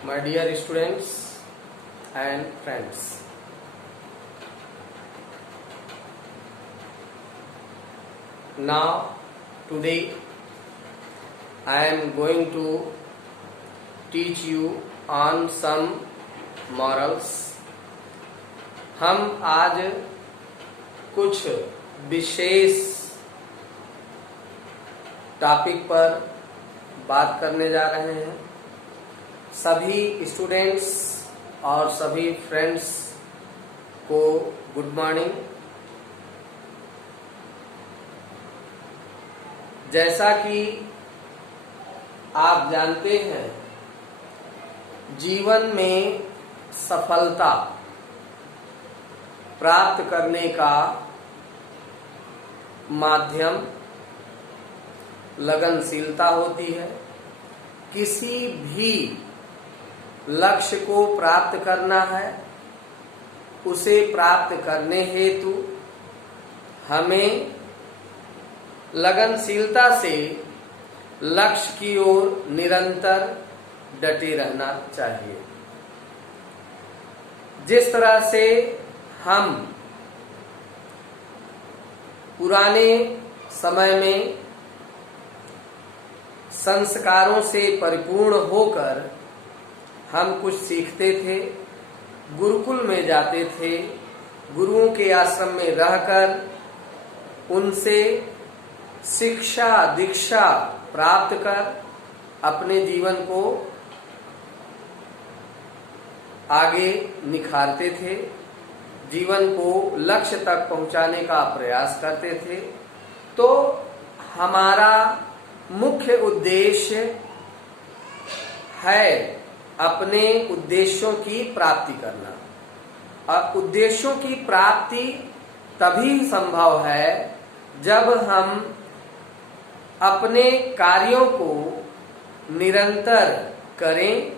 My dear students and friends, now today I am going to teach you on some morals. हम आज कुछ विशेष topic पर बात करने जा रहे हैं। सभी स्टूडेंट्स और सभी फ्रेंड्स को गुड मॉर्निंग। जैसा कि आप जानते हैं, जीवन में सफलता प्राप्त करने का माध्यम लगनशीलता होती है। किसी भी लक्ष्य को प्राप्त करना है, उसे प्राप्त करने हेतु हमें लगनशीलता से लक्ष्य की ओर निरंतर डटे रहना चाहिए। जिस तरह से हम पुराने समय में संस्कारों से परिपूर्ण होकर हम कुछ सीखते थे, गुरुकुल में जाते थे, गुरुओं के आश्रम में रहकर उनसे शिक्षा दीक्षा प्राप्त कर अपने जीवन को आगे निखारते थे, जीवन को लक्ष्य तक पहुंचाने का प्रयास करते थे। तो हमारा मुख्य उद्देश्य है अपने उद्देश्यों की प्राप्ति करना। और उद्देश्यों की प्राप्ति तभी संभव है जब हम अपने कार्यों को निरंतर करें,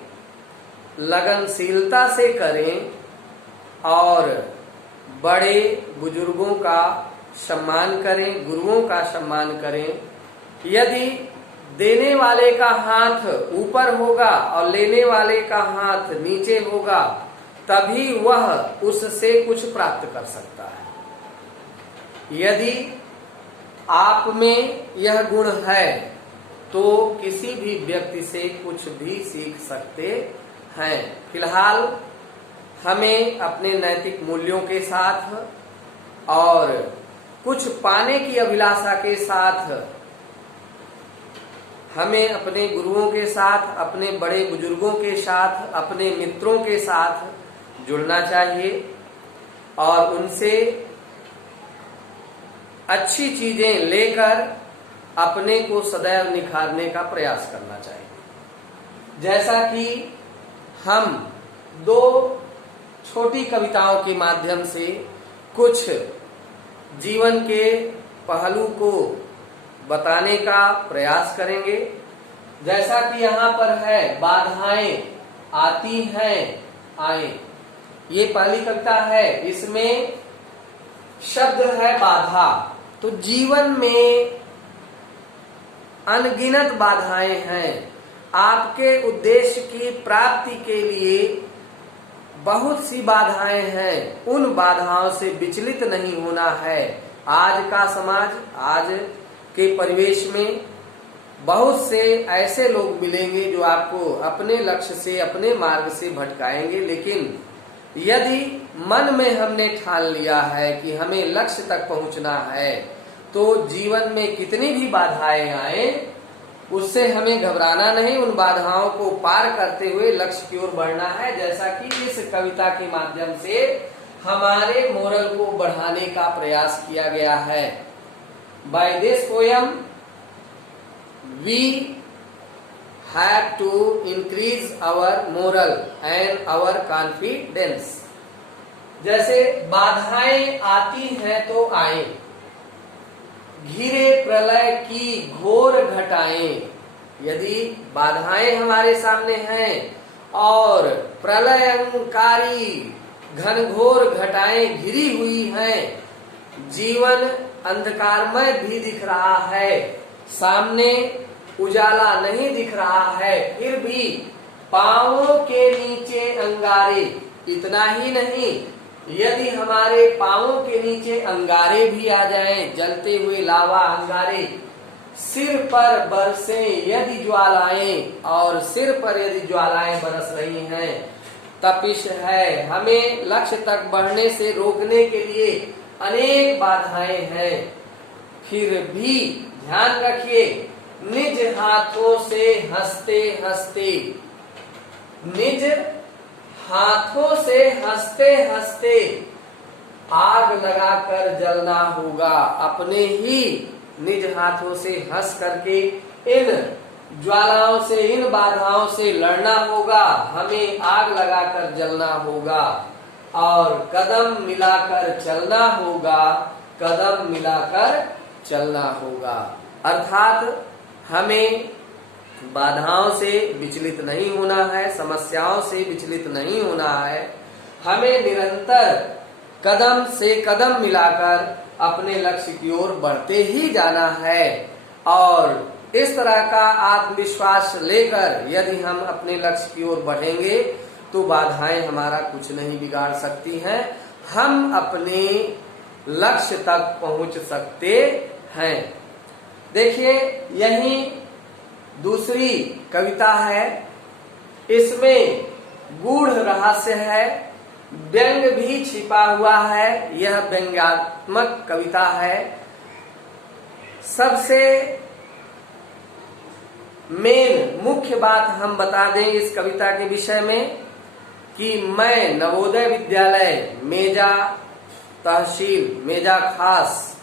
लगनशीलता से करें और बड़े बुजुर्गों का सम्मान करें, गुरुओं का सम्मान करें। यदि देने वाले का हाथ ऊपर होगा और लेने वाले का हाथ नीचे होगा, तभी वह उससे कुछ प्राप्त कर सकता है। यदि आप में यह गुण है तो किसी भी व्यक्ति से कुछ भी सीख सकते हैं। फिलहाल हमें अपने नैतिक मूल्यों के साथ और कुछ पाने की अभिलाषा के साथ हमें अपने गुरुओं के साथ, अपने बड़े बुजुर्गों के साथ, अपने मित्रों के साथ जुड़ना चाहिए और उनसे अच्छी चीजें लेकर अपने को सदैव निखारने का प्रयास करना चाहिए। जैसा कि हम दो छोटी कविताओं के माध्यम से कुछ जीवन के पहलू को बताने का प्रयास करेंगे। जैसा कि यहाँ पर है, बाधाएं आती हैं आए, ये पहली कविता है। इसमें शब्द है बाधा। तो जीवन में अनगिनत बाधाएं हैं। आपके उद्देश्य की प्राप्ति के लिए बहुत सी बाधाएं हैं। उन बाधाओं से विचलित नहीं होना है। आज का समाज, आज के परिवेश में बहुत से ऐसे लोग मिलेंगे जो आपको अपने लक्ष्य से, अपने मार्ग से भटकाएंगे। लेकिन यदि मन में हमने ठान लिया है कि हमें लक्ष्य तक पहुंचना है, तो जीवन में कितनी भी बाधाएं आए उससे हमें घबराना नहीं, उन बाधाओं को पार करते हुए लक्ष्य की ओर बढ़ना है। जैसा कि इस कविता के माध्यम से हमारे मोरल को बढ़ाने का प्रयास किया गया है। By this poem, we have to increase our moral and our confidence. जैसे बाधाएं आती हैं तो आए, घिरे प्रलय की घोर घटाएं। यदि बाधाएं हमारे सामने हैं और प्रलयंकारी घनघोर घटाएं घिरी हुई हैं, जीवन अंधकारमय भी दिख रहा है, सामने उजाला नहीं दिख रहा है, फिर भी पांवों के नीचे अंगारे। इतना ही नहीं, यदि हमारे पांवों के नीचे अंगारे भी आ जाएं, जलते हुए लावा अंगारे, सिर पर बरसे यदि ज्वालाएं, और सिर पर यदि ज्वालाएं बरस रही हैं, तपिश है, हमें लक्ष्य तक बढ़ने से रोकने के लिए अनेक बाधाएं हैं, फिर भी ध्यान रखिए, निज हाथों से हंसते हंसते, निज हाथों से हंसते हंसते आग लगाकर जलना होगा। अपने ही निज हाथों से हंस करके इन ज्वालाओं से, इन बाधाओं से लड़ना होगा, हमें आग लगाकर जलना होगा और कदम मिलाकर चलना होगा, कदम मिलाकर चलना होगा। अर्थात हमें बाधाओं से विचलित नहीं होना है, समस्याओं से विचलित नहीं होना है, हमें निरंतर कदम से कदम मिलाकर अपने लक्ष्य की ओर बढ़ते ही जाना है। और इस तरह का आत्मविश्वास लेकर यदि हम अपने लक्ष्य की ओर बढ़ेंगे तो बाधाएं हमारा कुछ नहीं बिगाड़ सकती हैं, हम अपने लक्ष्य तक पहुंच सकते हैं। देखिए, यही दूसरी कविता है, इसमें गूढ़ रहस्य है, व्यंग भी छिपा हुआ है, यह व्यंग्यात्मक कविता है। सबसे मेन मुख्य बात हम बता दें इस कविता के विषय में कि मैं नवोदय विद्यालय मेजा तहसील मेजा खास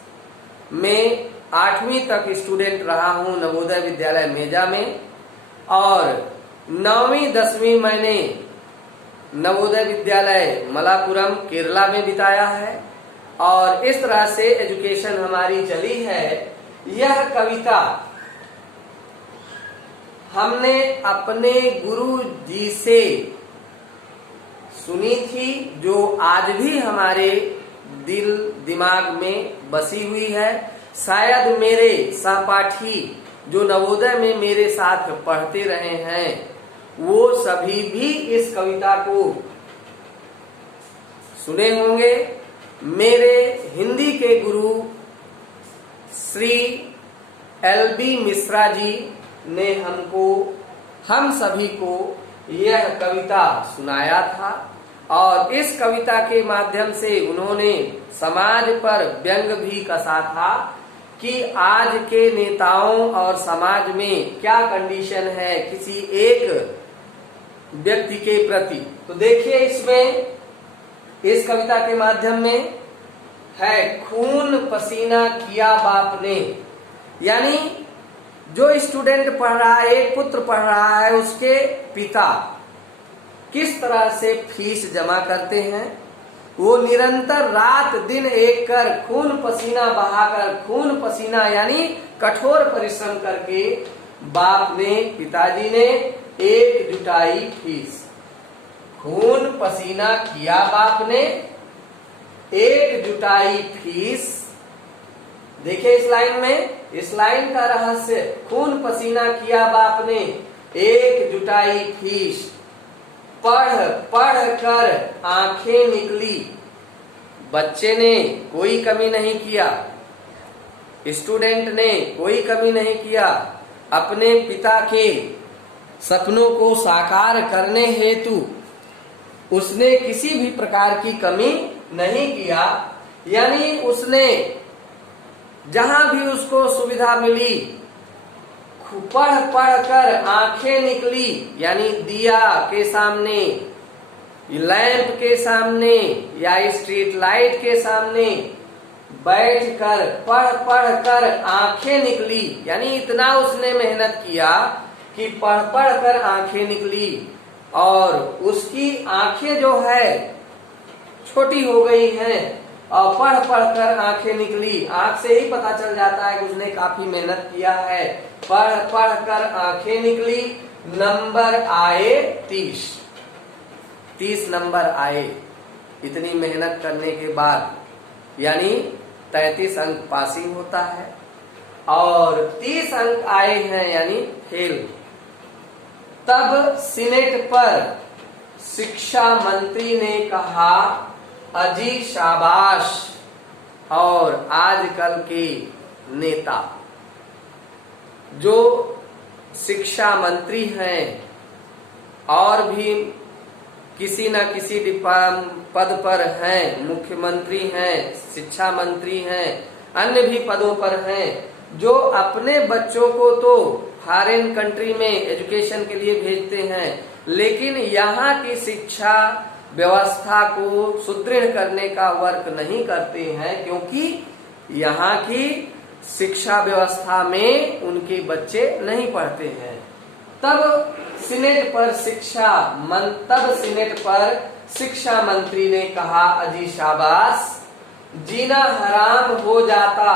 में 8वीं तक स्टूडेंट रहा हूं, नवोदय विद्यालय मेजा में, और 9वीं 10वीं मैंने नवोदय विद्यालय मलापुरम केरला में बिताया है, और इस तरह से एजुकेशन हमारी चली है। यह कविता हमने अपने गुरु जी से सुनी थी, जो आज भी हमारे दिल दिमाग में बसी हुई है। शायद मेरे सहपाठी जो नवोदय में मेरे साथ पढ़ते रहे हैं, वो सभी भी इस कविता को सुने होंगे। मेरे हिंदी के गुरु श्री LB मिश्रा जी ने हम सभी को यह कविता सुनाया था, और इस कविता के माध्यम से उन्होंने समाज पर व्यंग भी कसा था कि आज के नेताओं और समाज में क्या कंडीशन है किसी एक व्यक्ति के प्रति। तो देखिए, इसमें इस कविता के माध्यम में है, खून पसीना किया बाप ने, यानी जो स्टूडेंट पढ़ रहा है, एक पुत्र पढ़ रहा है, उसके पिता किस तरह से फीस जमा करते हैं। वो निरंतर रात दिन एक कर खून पसीना बहाकर, खून पसीना यानी कठोर परिश्रम करके बाप ने, पिताजी ने एक जुटाई फीस। खून पसीना किया बाप ने, एक जुटाई फीस। देखिए इस लाइन में, इस लाइन का रहस्य, खून पसीना किया बाप ने, एक जुटाई फीस। पढ़ पढ़ कर आंखें निकली। बच्चे ने कोई कमी नहीं किया, स्टूडेंट ने कोई कमी नहीं किया, अपने पिता के सपनों को साकार करने हेतु उसने किसी भी प्रकार की कमी नहीं किया। यानी उसने जहां भी उसको सुविधा मिली, पढ़ पढ़ कर आंखें निकली, यानी दिया के सामने, लैंप के सामने या स्ट्रीट लाइट के सामने बैठकर पढ़ पढ़ कर आंखें निकली। यानी इतना उसने मेहनत किया कि पढ़ पढ़ कर आंखें निकली, और उसकी आंखें जो है छोटी हो गई हैं, और पढ़ पढ़ कर आंखें निकली। आंख से ही पता चल जाता है कि उसने काफी मेहनत किया है। पढ़ पढ़ कर आंखें निकली, नंबर आए 30 नंबर आए। इतनी मेहनत करने के बाद यानी 33 अंक पासिंग होता है, और 30 अंक आए हैं यानी फेल। तब सीनेट पर शिक्षा मंत्री ने कहा, अजी शाबाश। और आजकल के नेता जो शिक्षा मंत्री हैं और भी किसी न किसी पद पर हैं, मुख्यमंत्री हैं, शिक्षा मंत्री हैं, अन्य भी पदों पर हैं, जो अपने बच्चों को तो फॉरेन कंट्री में एजुकेशन के लिए भेजते हैं, लेकिन यहाँ की शिक्षा व्यवस्था को सुदृढ़ करने का वर्क नहीं करते हैं, क्योंकि यहाँ की शिक्षा व्यवस्था में उनके बच्चे नहीं पढ़ते हैं। तब सीनेट पर शिक्षा मंत्री ने कहा, अजी शाबाश, जीना हराम हो जाता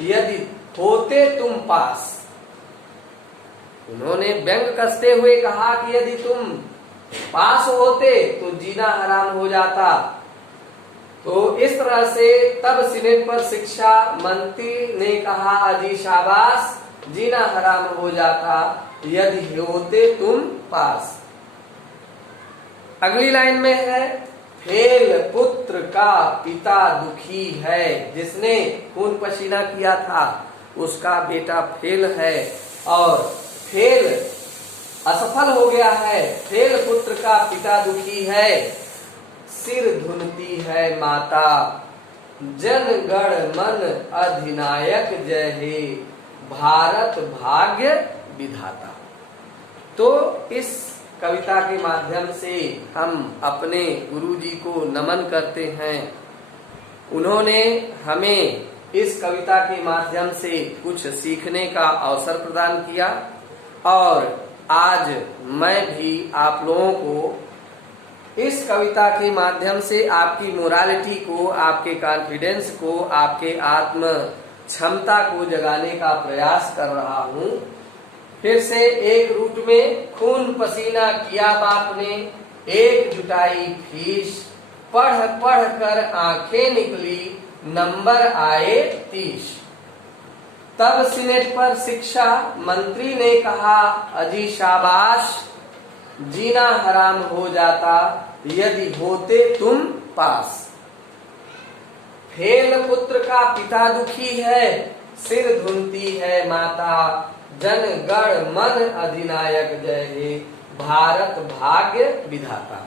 यदि होते तुम पास। उन्होंने व्यंग कसते हुए कहा कि यदि तुम पास होते तो जीना हराम हो जाता। तो इस तरह से तब सीनेट पर शिक्षा मंत्री ने कहा, अजी शाबाश, जीना हराम हो जाता यदि होते तुम पास। अगली लाइन में है, फेल पुत्र का पिता दुखी है। जिसने खून पसीना किया था उसका बेटा फेल है और फेल असफल हो गया है। फेल पुत्र का पिता दुखी है, सिर धुनती है माता, जन गण मन अधिनायक जय हे, भारत भाग्य विधाता। तो इस कविता के माध्यम से हम अपने गुरुजी को नमन करते हैं। उन्होंने हमें इस कविता के माध्यम से कुछ सीखने का अवसर प्रदान किया और आज मैं भी आप लोगों को इस कविता के माध्यम से आपकी मोरालिटी को, आपके कॉन्फिडेंस को, आपके आत्म क्षमता को जगाने का प्रयास कर रहा हूँ। फिर से एक रूट में, खून पसीना किया बाप ने, एक जुटाई फीस, पढ़ पढ़ कर आंखें निकली, नंबर आए 30। तब सीनेट पर शिक्षा मंत्री ने कहा, अजी शाबाश, जीना हराम हो जाता यदि होते तुम पास। फेल पुत्र का पिता दुखी है, सिर धुनती है माता, जन गण मन अधिनायक जय हे, भारत भाग्य विधाता।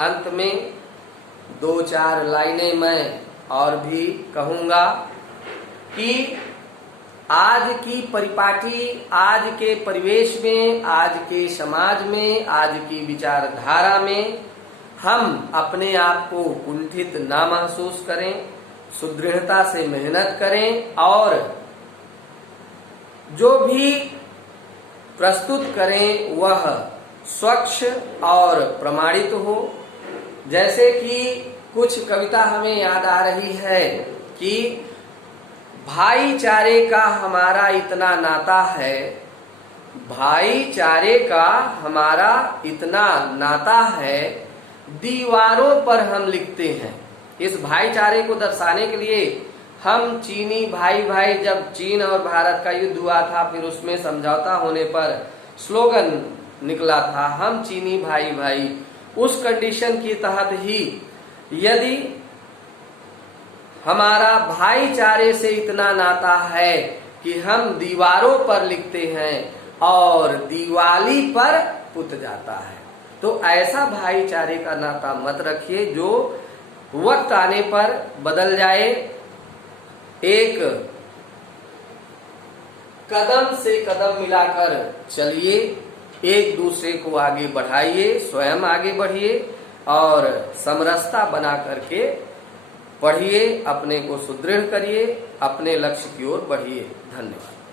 अंत में 2-4 लाइनें मैं और भी कहूंगा कि आज की परिपाटी, आज के परिवेश में, आज के समाज में, आज की विचारधारा में हम अपने आप को कुंठित ना महसूस करें, सुदृढ़ता से मेहनत करें और जो भी प्रस्तुत करें वह स्वच्छ और प्रमाणित हो। जैसे कि कुछ कविता हमें याद आ रही है कि भाईचारे का हमारा इतना नाता है, भाईचारे का हमारा इतना नाता है, दीवारों पर हम लिखते हैं। इस भाईचारे को दर्शाने के लिए हम चीनी भाई भाई, जब चीन और भारत का युद्ध हुआ था, फिर उसमें समझौता होने पर स्लोगन निकला था, हम चीनी भाई भाई। उस कंडीशन के तहत ही यदि हमारा भाईचारे से इतना नाता है कि हम दीवारों पर लिखते हैं और दिवाली पर पुत जाता है, तो ऐसा भाईचारे का नाता मत रखिए जो वक्त आने पर बदल जाए। एक कदम से कदम मिलाकर चलिए, एक दूसरे को आगे बढ़ाइए, स्वयं आगे बढ़िए और समरसता बना करके पढ़िए, अपने को सुदृढ़ करिए, अपने लक्ष्य की ओर बढ़िए। धन्यवाद।